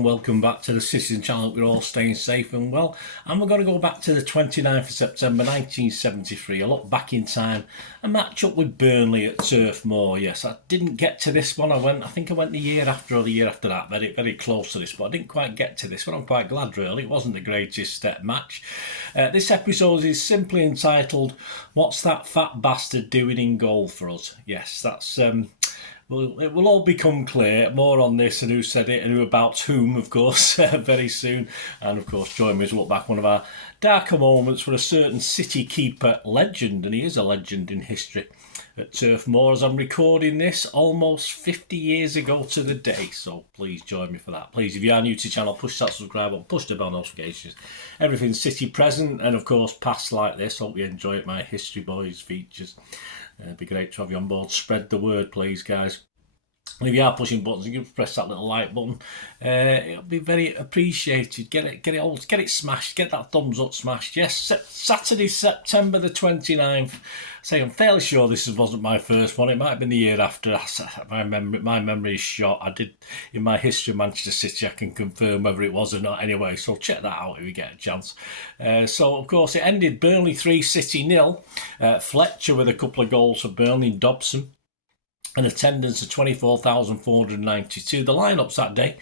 and welcome back to the Citizen channel. We're all staying safe and well, and we're going to go back to the 29th of September 1973. I look back in time and match up with Burnley at Turf Moor. Yes, I didn't get to this one. I think I went the year after or the year after that, very close to this, but I didn't quite get to this one. I'm quite glad, really. It wasn't the greatest match. This episode is simply entitled "What's That Fat Bastard Doing in Goal for Us?" Yes, that's well, it will all become clear. More on this and who said it and who about whom, of course, very soon. And of course, join me as we look back one of our darker moments for a certain City keeper legend, and he is a legend in history at Turf Moor as I'm recording this almost 50 years ago to the day. So please join me for that. Please, if you are new to the channel, push that subscribe button, push the bell notifications. Everything City present and of course past like this. Hope you enjoy it, my History Boys features. It'd be great to have you on board. Spread the word, please, guys. And if you are pushing buttons, you can press that little like button. It'll be very appreciated. Get it smashed. Get that thumbs up smashed. Yes, Saturday, September the 29th. Say, I'm fairly sure this wasn't my first one. It might have been the year after. My memory is shot. I did in my history of Manchester City. I can confirm whether it was or not. Anyway, so check that out if you get a chance. So of course it ended Burnley 3, City 0. Fletcher with a couple of goals for Burnley. Dobson. An attendance of 24,492. The lineups that day,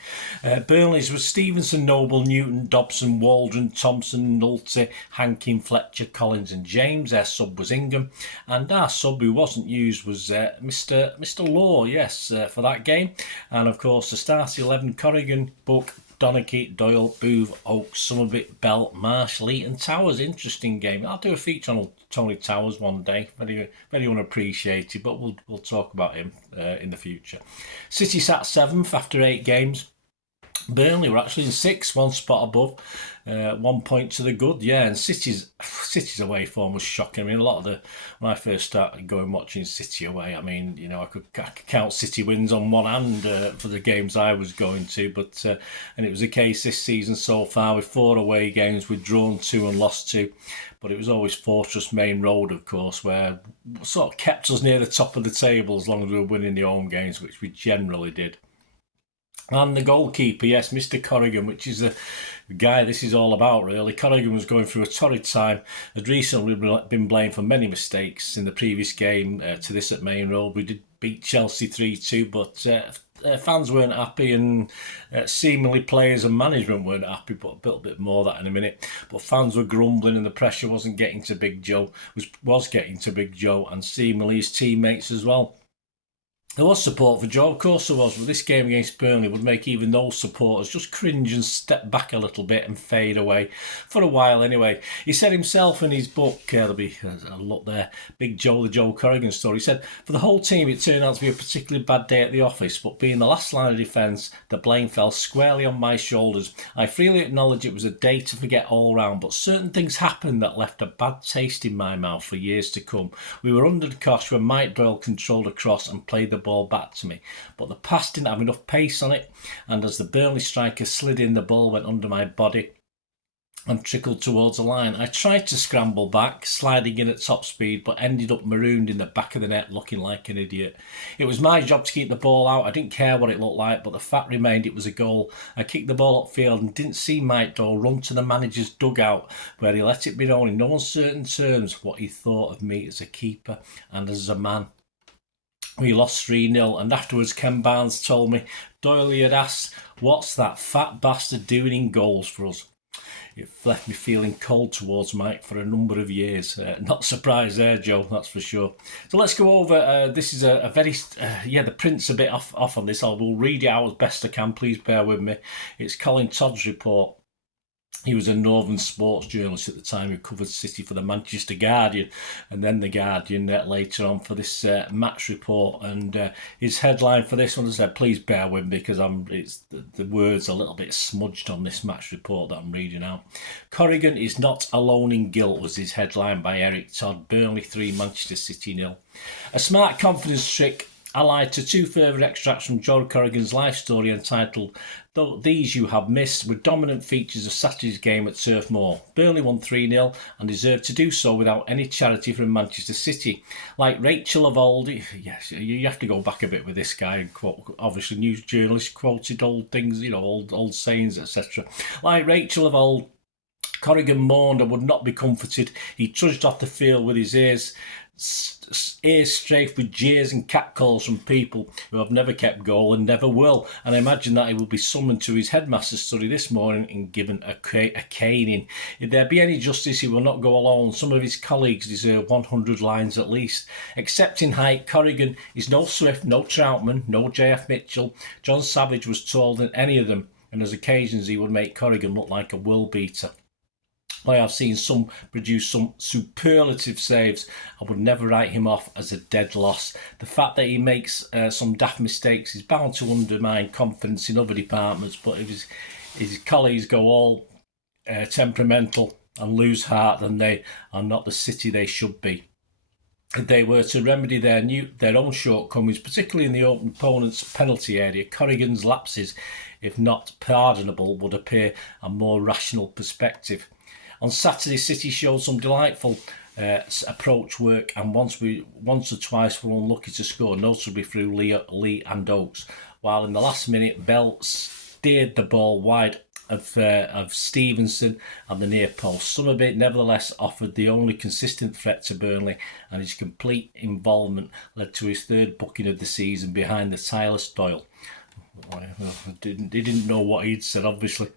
Burnley's was Stevenson, Noble, Newton, Dobson, Waldron, Thompson, Nolte, Hankin, Fletcher, Collins and James. Their sub was Ingham, and our sub who wasn't used was Mr. Law, yes, for that game. And of course the start 11, Corrigan, Buck, Donachie, Doyle, Booth, Oakes, Somerville, Bell, Marsh, Lee and Towers. Interesting game. I'll do a feature on Tony Towers one day. Very unappreciated, but we'll talk about him in the future. City sat 7th after 8 games. Burnley were actually in 6th, 1 spot above, 1 point to the good. Yeah, and City's away form was shocking. I mean, when I first started going watching City away, I mean, you know, I could count City wins on one hand for the games I was going to, but and it was the case this season so far with 4 away games. We've drawn 2 and lost 2. But it was always Fortress Main Road, of course, where sort of kept us near the top of the table as long as we were winning the home games, which we generally did. And the goalkeeper, yes, Mr. Corrigan, which is the guy this is all about, really. Corrigan was going through a torrid time, had recently been blamed for many mistakes in the previous game to this at Main Road. We did beat Chelsea 3-2, but fans weren't happy, and seemingly players and management weren't happy, but a little bit more of that in a minute. But fans were grumbling and the pressure wasn't getting to Big Joe, was getting to Big Joe and seemingly his teammates as well. There was support for Joe, of course there was, but this game against Burnley would make even those supporters just cringe and step back a little bit and fade away, for a while anyway. He said himself in his book, there'll be a look there, Big Joe, the Joe Corrigan story, he said, for the whole team it turned out to be a particularly bad day at the office, but being the last line of defence, the blame fell squarely on my shoulders. I freely acknowledge it was a day to forget all round, but certain things happened that left a bad taste in my mouth for years to come. We were under the cosh when Mike Doyle controlled a cross and played the ball back to me, but the pass didn't have enough pace on it, and as the Burnley striker slid in, the ball went under my body and trickled towards the line. I tried to scramble back, sliding in at top speed, but ended up marooned in the back of the net looking like an idiot. It was my job to keep the ball out. I didn't care what it looked like, but the fact remained it was a goal. I kicked the ball upfield and didn't see Mike Doyle run to the manager's dugout, where he let it be known in no uncertain terms what he thought of me as a keeper and as a man. We lost 3-0, and afterwards Ken Barnes told me Doyle had asked, "What's that fat bastard doing in goals for us?" It left me feeling cold towards Mike for a number of years. Not surprised there, Joe, that's for sure. So let's go over, this is a very, the print's a bit off on this. I will read it out as best I can, please bear with me. It's Colin Todd's report. He was a Northern sports journalist at the time who covered City for the Manchester Guardian and then the Guardian later on for this match report. And his headline for this one, as I said, please bear with me because the words are a little bit smudged on this match report that I'm reading out. Corrigan is not alone in guilt was his headline by Eric Todd. Burnley 3, Manchester City 0. A smart confidence trick allied to 2 further extracts from Joe Corrigan's life story entitled "Though These You Have Missed," were dominant features of Saturday's game at Turf Moor. Burnley won 3-0 and deserved to do so without any charity from Manchester City. Like Rachel of old, yes, you have to go back a bit with this guy and quote, obviously news journalists quoted old things, old sayings, etc. Like Rachel of old, Corrigan mourned and would not be comforted. He trudged off the field with his ears strafed with jeers and catcalls from people who have never kept goal and never will. And I imagine that he will be summoned to his headmaster's study this morning and given a caning. If there be any justice, he will not go alone. Some of his colleagues deserve 100 lines at least. Except in height, Corrigan is no Swift, no Troutman, no JF Mitchell. John Savage was taller than any of them, and as occasions he would make Corrigan look like a world beater. I have seen some produce some superlative saves. I would never write him off as a dead loss. The fact that he makes some daft mistakes is bound to undermine confidence in other departments, but if his colleagues go all temperamental and lose heart, then they are not the City they should be. If they were to remedy their own shortcomings, particularly in the open opponent's penalty area, Corrigan's lapses, if not pardonable, would appear a more rational perspective. On Saturday, City showed some delightful approach work, and once or twice were unlucky to score, notably through Lee and Oakes, while in the last minute Bell steered the ball wide of Stevenson and the near post. Somerby nevertheless offered the only consistent threat to Burnley, and his complete involvement led to his 3rd booking of the season behind the tireless Doyle. He didn't know what he'd said, obviously.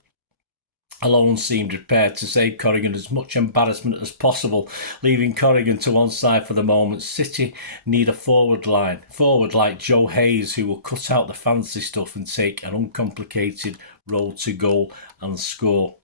Alone seemed prepared to save Corrigan as much embarrassment as possible, leaving Corrigan to one side for the moment. City need a forward like Joe Hayes, who will cut out the fancy stuff and take an uncomplicated road to goal and score.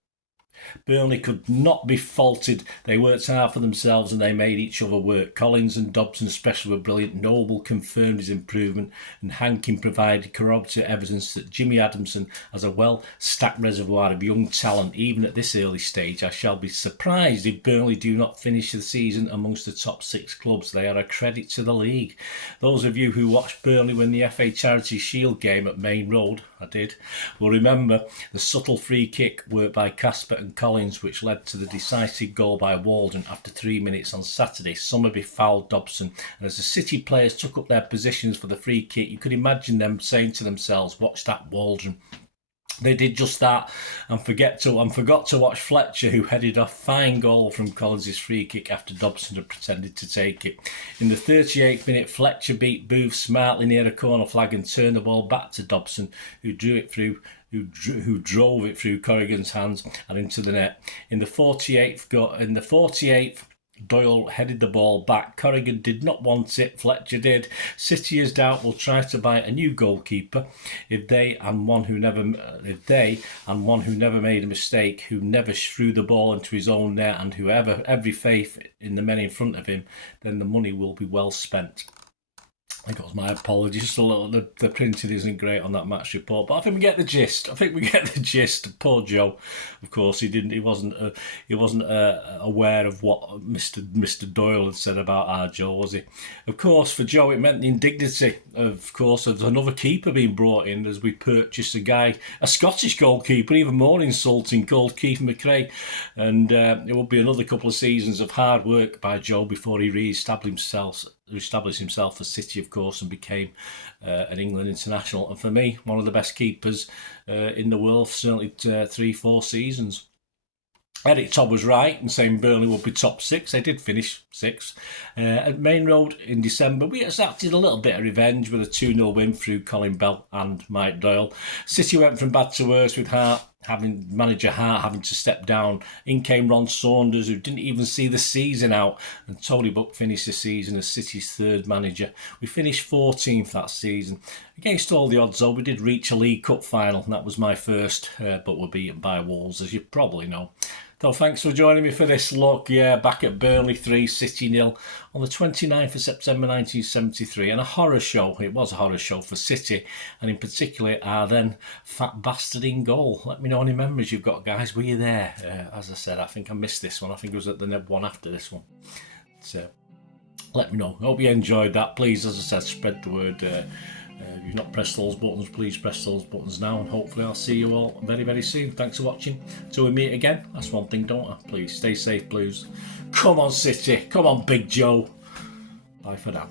Burnley could not be faulted. They worked hard for themselves and they made each other work. Collins and Dobson especially were brilliant. Noble confirmed his improvement, and Hankin provided corroborative evidence that Jimmy Adamson has a well-stacked reservoir of young talent. Even at this early stage, I shall be surprised if Burnley do not finish the season amongst the top 6 clubs. They are a credit to the league. Those of you who watched Burnley win the FA Charity Shield game at Main Road, I did, will remember the subtle free kick worked by Casper and Collins, which led to the decisive goal by Walden after 3 minutes on Saturday. Somerby fouled Dobson, and as the City players took up their positions for the free kick, you could imagine them saying to themselves, "Watch that, Waldron." They did just that and forgot to watch Fletcher, who headed off fine goal from Collins' free kick after Dobson had pretended to take it. In the 38th minute, Fletcher beat Booth smartly near a corner flag and turned the ball back to Dobson, who drove it through Corrigan's hands and into the net. In the 48th, Doyle headed the ball back. Corrigan did not want it, Fletcher did. City, as doubt, will try to buy a new goalkeeper if they and one who never made a mistake, who never threw the ball into his own net, and who every faith in the men in front of him, then the money will be well spent. I got my apologies. Just a little. The printing isn't great on that match report, but I think we get the gist. Poor Joe. Of course, he wasn't aware of what Mr. Doyle had said about our Joe, was he? Of course, for Joe, it meant the indignity, of another keeper being brought in as we purchased a Scottish goalkeeper, even more insulting, called Keith McRae, and it will be another couple of seasons of hard work by Joe before he re-established himself for City, of course, and became an England international. And for me, one of the best keepers in the world, certainly 3-4 seasons. Eric Todd was right in saying Burnley would be top 6. They did finish 6th. At Main Road in December, we exacted a little bit of revenge with a 2-0 win through Colin Bell and Mike Doyle. City went from bad to worse with manager Hart having to step down. In came Ron Saunders, who didn't even see the season out, and Tony Buck finished the season as City's 3rd manager. We finished 14th that season. Against all the odds, though, we did reach a League Cup final, and that was my first, but were beaten by Wolves, as you probably know. So thanks for joining me for this look. Back at Burnley 3, City 0 on the 29th of September 1973. And a horror show. It was a horror show for City, and in particular our then fat bastard in goal. Let me know any memories you've got, guys. Were you there? As I said, I think I missed this one. I think it was at the one after this one. So let me know. Hope you enjoyed that. Please, as I said, spread the word. If you've not pressed those buttons, please press those buttons now, and hopefully I'll see you all very, very soon. Thanks for watching. Till we meet again, that's one thing, don't I? Please stay safe, Blues. Come on, City. Come on, Big Joe. Bye for now.